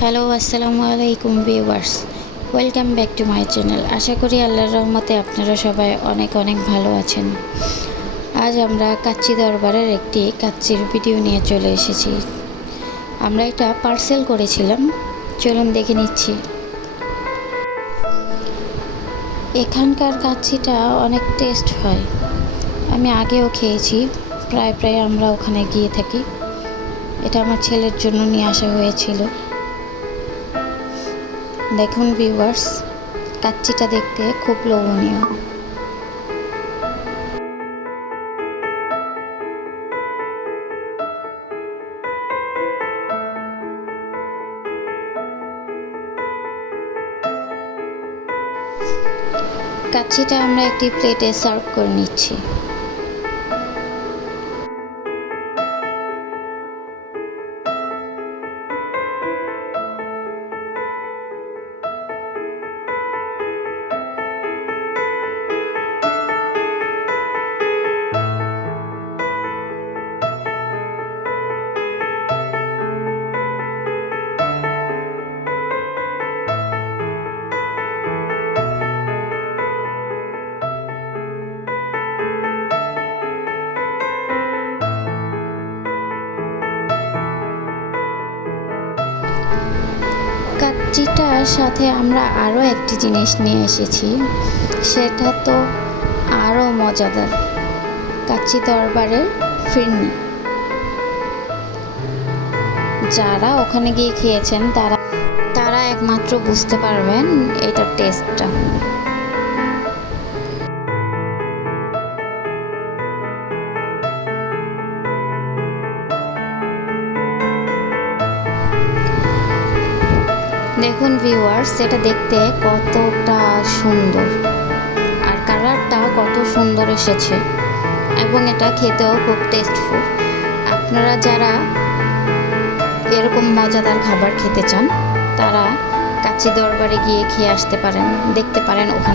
Hello, আসসালামু আলাইকুম viewers. Welcome back to my channel. আশা করি আল্লাহর রহমতে আপনারা সবাই অনেক অনেক ভালো আছেন। আজ আমরা কাচ্চি দরবারের একটি কাচ্চির ভিডিও নিয়ে চলে এসেছি। আমরা এটা পার্সেল করেছিলাম, চলুন দেখে নিচ্ছি। এখানকার কাচ্চিটা অনেক টেস্ট হয়। আমি আগেও খেয়েছি, প্রায় আমরা ওখানে গিয়ে থাকি। এটা আমার ছেলের জন্য নিয়ে আসা হয়েছিল। দেখুন ভিউয়ার্স, কাচ্চিটা দেখতে খুব লোভনীয়। কাচ্চিটা আমরা একটি প্লেটে সার্ভ করে নিচ্ছি। কাচ্চিটার সাথে আমরা আরও একটি জিনিস নিয়ে এসেছি, সেটা তো আরও মজাদার। কাচ্চি দরবারের ফিরনি। যারা ওখানে গিয়ে খেয়েছেন তারা একমাত্র বুঝতে পারবেন এটার টেস্টটা। দেখুন ভিউয়ার্স, এটা দেখতে কতটা সুন্দর আর কালারটা কত সুন্দর এসেছে, এবং এটা খেতেও খুব টেস্টফুল। আপনারা যারা এরকম মজাদার খাবার খেতে চান তারা কাচ্চি দরবারে গিয়ে খেয়ে আসতে পারেন, দেখতে পারেন ওখানে